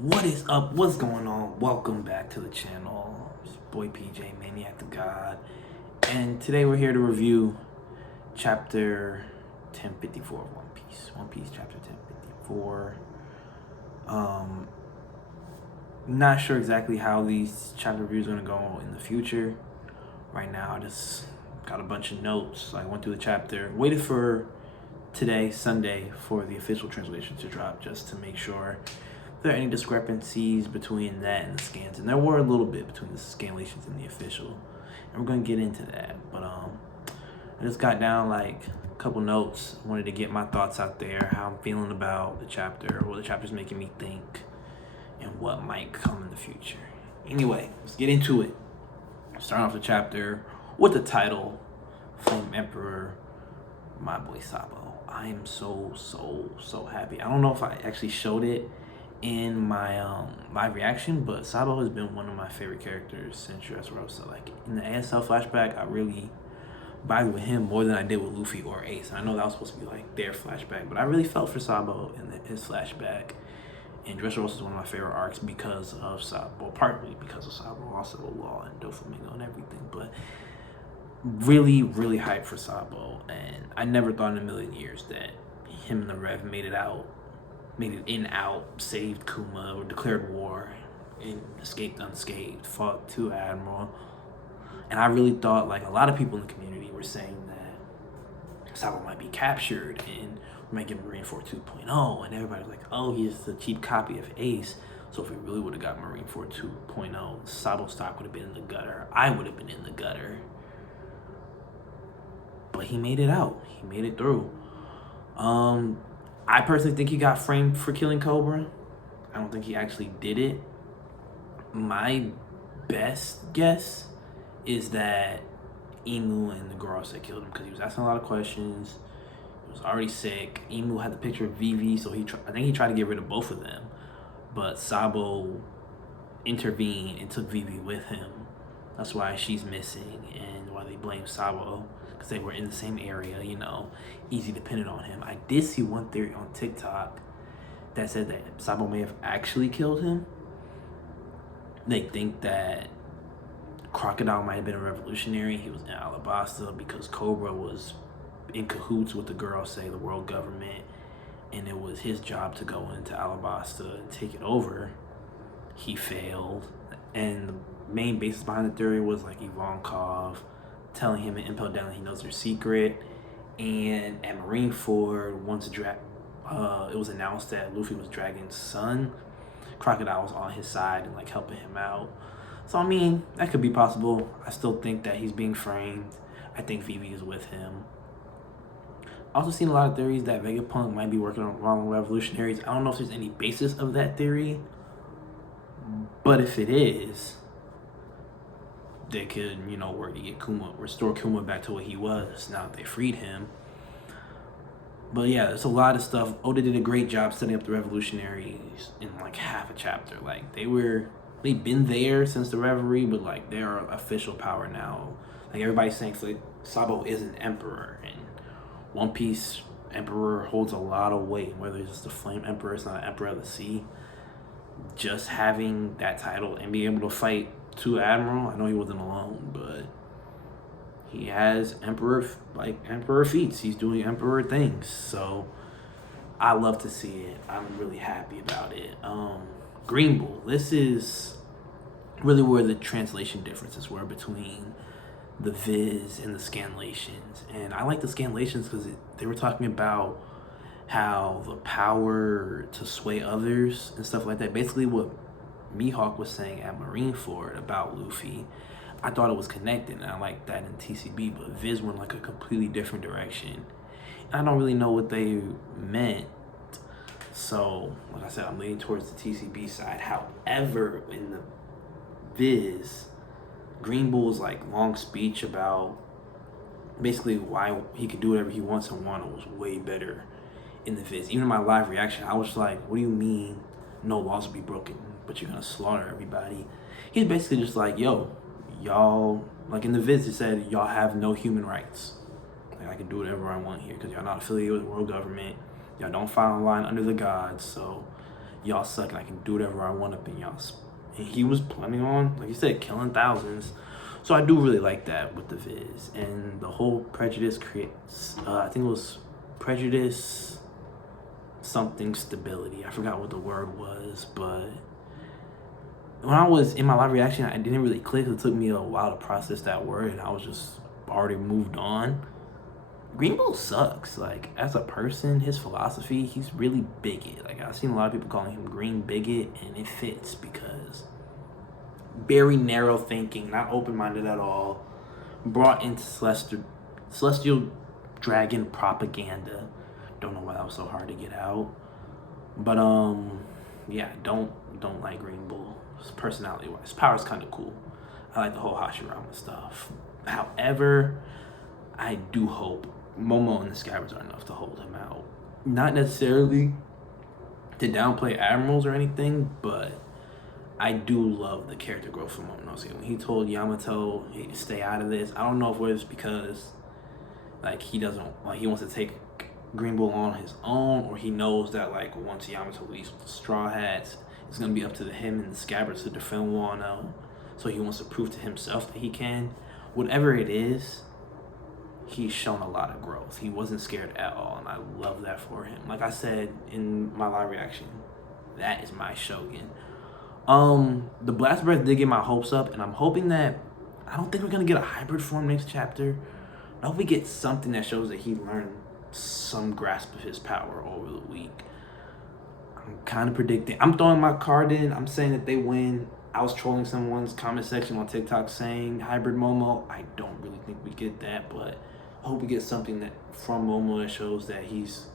What is up? What's going on? Welcome back to the channel. It's your boy PJ, Maniac the God. And today we're here to review chapter 1054 of One Piece. One Piece chapter 1054. Not sure exactly how these chapter reviews are going to go in the future. Right now I just got a bunch of notes. I went through the chapter, waited for today, Sunday, for the official translation to drop just to make sure there are any discrepancies between that and the scans, and there were a little bit between the scanlations and the official, and we're gonna get into that. But I just got down like a couple notes. Wanted to get my thoughts out there, how I'm feeling about the chapter, what the chapter's making me think, and what might come in the future. Anyway, let's get into it. Starting off the chapter with the title, Flame Emperor, my boy Sabo. I am so happy. I don't know if I actually showed it in my live reaction, but Sabo has been one of my favorite characters since Dressrosa. Like in the ASL flashback, I really vibed with him more than I did with Luffy or Ace. I know that was supposed to be like their flashback, but I really felt for Sabo in his flashback. And Dressrosa is one of my favorite arcs because of Sabo, partly because of Sabo, also Law and Doflamingo and everything. But really hyped for Sabo, and I never thought in a million years that him and the Rev made it out, saved Kuma, or declared war, and escaped unscathed, fought to Admiral. And I really thought, like a lot of people in the community were saying that Sabo might be captured and we might get Marineford 2.0, and everybody was like, oh, he's the cheap copy of Ace. So if we really would have got Marineford 2.0, Sabo stock would have been in the gutter. I would have been in the gutter. But he made it out. He made it through. I personally think he got framed for killing Cobra. I don't think he actually did it. My best guess is that Emu and the girl said killed him because he was asking a lot of questions. He was already sick. Emu had the picture of Vivi, so I think he tried to get rid of both of them. But Sabo intervened and took Vivi with him. That's why she's missing and why they blame Sabo, because they were in the same area, you know, easy dependent on him. I did see one theory on TikTok that said that Sabo may have actually killed him. They think that Crocodile might have been a revolutionary. He was in Alabasta because Cobra was in cahoots with the girl, say the world government, and it was his job to go into Alabasta and take it over. He failed, and the main basis behind the theory was like Ivankov telling him and Impel Down that he knows their secret. And at Marineford, once it was announced that Luffy was Dragon's son, Crocodile was on his side and like helping him out. So I mean, that could be possible. I still think that he's being framed. I think Vivi is with him. Also seen a lot of theories that Vegapunk might be working on wrong revolutionaries. I don't know if there's any basis of that theory, but if it is, they could, you know, work to get restore Kuma back to what he was now that they freed him. But yeah, there's a lot of stuff. Oda did a great job setting up the revolutionaries in like half a chapter. Like they've been there since the Reverie, but like they're official power now. Like everybody's saying Sabo is an emperor, and One Piece emperor holds a lot of weight. Whether it's just the Flame Emperor, it's not an Emperor of the Sea. Just having that title and being able to fight to Admiral, I know he wasn't alone, but he has emperor feats. He's doing emperor things, so I love to see it. I'm really happy about it. Green Bull. This is really where the translation differences were between the Viz and the scanlations, and I like the scanlations because they were talking about how the power to sway others and stuff like that. Basically what Mihawk was saying at Marineford about Luffy, I thought it was connected, and I like that in TCB, but Viz went like a completely different direction. And I don't really know what they meant. So, like I said, I'm leaning towards the TCB side. However, in the Viz, Green Bull's like long speech about basically why he could do whatever he wants and Wano was way better in the Viz. Even in my live reaction, I was like, what do you mean no laws will be broken, but you're gonna slaughter everybody? He's basically just like, yo, y'all, like in the Viz, he said, y'all have no human rights. Like, I can do whatever I want here because y'all not affiliated with the world government. Y'all don't file a line under the gods, so y'all suck and I can do whatever I want up in y'all. And he was planning on, like you said, killing thousands. So I do really like that with the Viz. And the whole prejudice creates, I think it was prejudice something stability. I forgot what the word was, but when I was in my live reaction, I didn't really click. It took me a while to process that word, and I was just already moved on. Green Bull sucks. Like, as a person, his philosophy, he's really bigot. Like, I've seen a lot of people calling him green bigot, and it fits because very narrow thinking, not open-minded at all, brought into celestial dragon propaganda. Don't know why that was so hard to get out. But yeah, don't like Green Bull. Personality-wise, his power's kind of cool. I like the whole Hashirama stuff. However, I do hope Momo and the Scabbards are enough to hold him out. Not necessarily to downplay Admirals or anything, but I do love the character growth from Momonosuke. When he told Yamato, hey, stay out of this, I don't know if it was because like he wants to take Green Bull on his own, or he knows that like once Yamato leaves with the Straw Hats, it's gonna be up to him and the Scabbards to defend Wano. So he wants to prove to himself that he can. Whatever it is, he's shown a lot of growth. He wasn't scared at all, and I love that for him. Like I said in my live reaction, that is my Shogun. The Blast Breath did get my hopes up, and I'm hoping that, I don't think we're gonna get a hybrid form next chapter. I hope we get something that shows that he learned some grasp of his power over the week. I'm kind of predicting. I'm throwing my card in. I'm saying that they win. I was trolling someone's comment section on TikTok saying hybrid Momo. I don't really think we get that, but I hope we get something that from Momo that shows that he's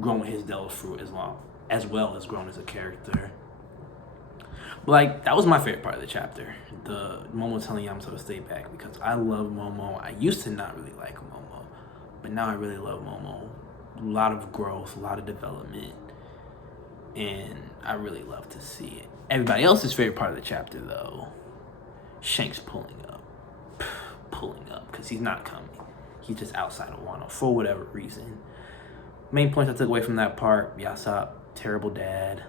growing his Devil Fruit as well as growing as a character. But like, that was my favorite part of the chapter. The Momo telling Yamato to stay back, because I love Momo. I used to not really like Momo, but now I really love Momo. A lot of growth, a lot of development, and I really love to see it. Everybody else's favorite part of the chapter, though, Shanks pulling up, because he's not coming. He's just outside of Wano for whatever reason. Main points I took away from that part: Yasop, terrible dad.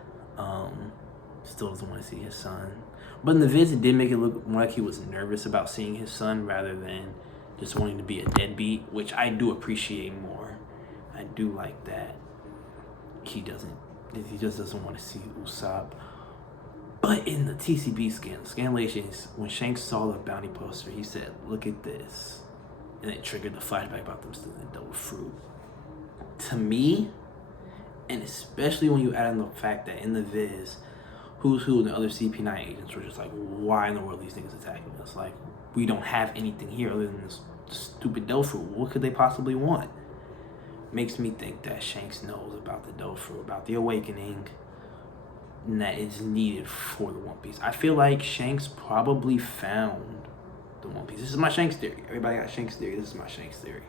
Still doesn't want to see his son. But in the visit, did make it look more like he was nervous about seeing his son rather than just wanting to be a deadbeat, which I do appreciate more. I do like that. He just doesn't want to see Usopp. But in the TCB scanlations, when Shanks saw the bounty poster, he said, "Look at this." And it triggered the flashback about them stealing the Devil Fruit. To me, and especially when you add in the fact that in the Viz, Who's Who and the other CP9 agents were just like, why in the world are these niggas attacking us? Like, we don't have anything here other than this stupid Devil Fruit. What could they possibly want? Makes me think that Shanks knows about the Devil Fruit, about the awakening, and that it's needed for the One Piece. I feel like Shanks probably found the One Piece. This is my Shanks theory. Everybody got Shanks theory. This is my Shanks theory.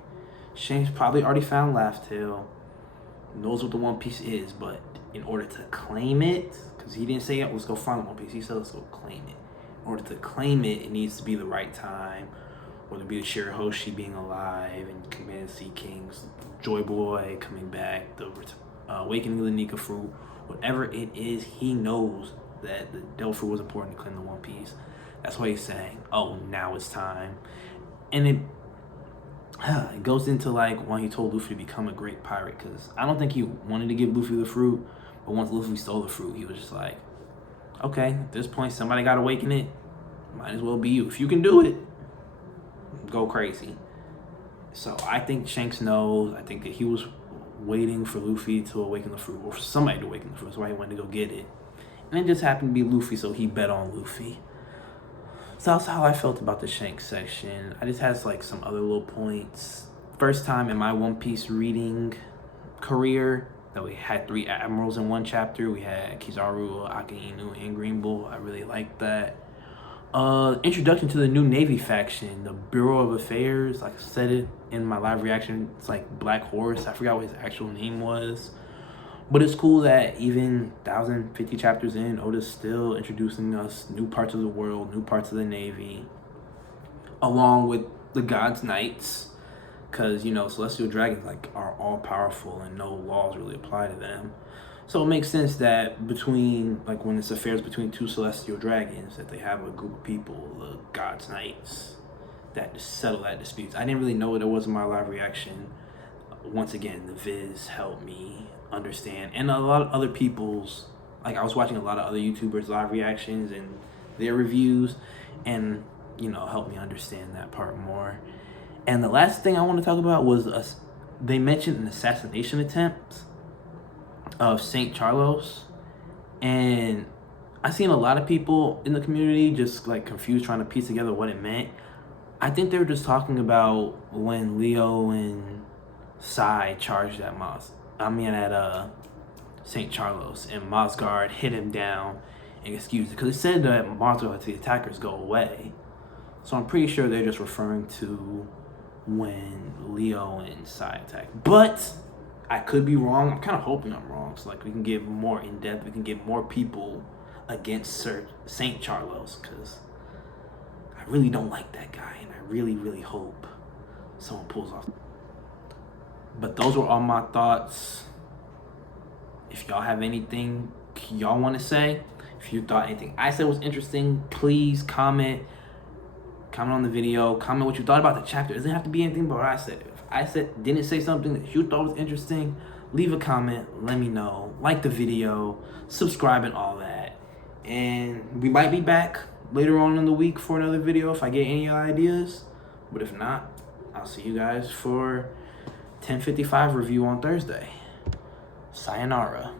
Shanks probably already found Laugh Tale, knows what the One Piece is, but in order to claim it, because he didn't say, let's go find the One Piece. He said, let's go claim it. In order to claim it, it needs to be the right time, whether it be the Shirahoshi being alive and Command Sea Kings, Joy Boy coming back, the awakening of the Nika Fruit, whatever it is, he knows that the Devil Fruit was important to claim the One Piece. That's why he's saying, oh, now it's time. And it goes into like when he told Luffy to become a great pirate, because I don't think he wanted to give Luffy the fruit, but once Luffy stole the fruit, he was just like, okay, at this point somebody got to awaken it, might as well be you. If you can do it, go crazy. So I think Shanks knows. I think that he was waiting for Luffy to awaken the fruit, or for somebody to awaken the fruit. That's why he went to go get it, and it just happened to be Luffy, so he bet on Luffy. So that's how I felt about the Shanks section. I just had like some other little points. First time in my One Piece reading career that we had 3 admirals in one chapter. We had Kizaru, Akainu, and Green Bull. I really liked that. Introduction to the new Navy faction, the Bureau of Affairs. Like I said it in my live reaction, it's like Black Horse. I forgot what his actual name was. But it's cool that even 1,050 chapters in, Oda's still introducing us new parts of the world, new parts of the Navy, along with the God's Knights, because, you know, Celestial Dragons like are all powerful and no laws really apply to them. So it makes sense that between, like, when it's affairs between two celestial dragons, that they have a group of people, the God's Knights, that just settle that disputes. I didn't really know what it was in my live reaction. Once again, the Viz helped me understand, and a lot of other people's, like, I was watching a lot of other YouTubers' live reactions and their reviews, and, you know, helped me understand that part more. And the last thing I want to talk about was they mentioned an assassination attempt of St. Charles, and I seen a lot of people in the community just like confused, trying to piece together what it meant. I think they were just talking about when Leo and Sai charged at St. Charles, and Mosgard hit him down and excused it, because it said that Mosgard let the attackers go away. So I'm pretty sure they're just referring to when Leo and Sai attacked. But I could be wrong. I'm kind of hoping I'm wrong. So like we can get more in depth. We can get more people against St. Charles, because I really don't like that guy, and I really, really hope someone pulls off. But those were all my thoughts. If y'all have anything y'all want to say, if you thought anything I said was interesting, please comment on the video. Comment what you thought about the chapter. It doesn't have to be anything but what I said. If I didn't say something that you thought was interesting, leave a comment, let me know. Like the video, subscribe, and all that. And we might be back later on in the week for another video if I get any ideas. But if not, I'll see you guys for 10:55 review on Thursday. Sayonara.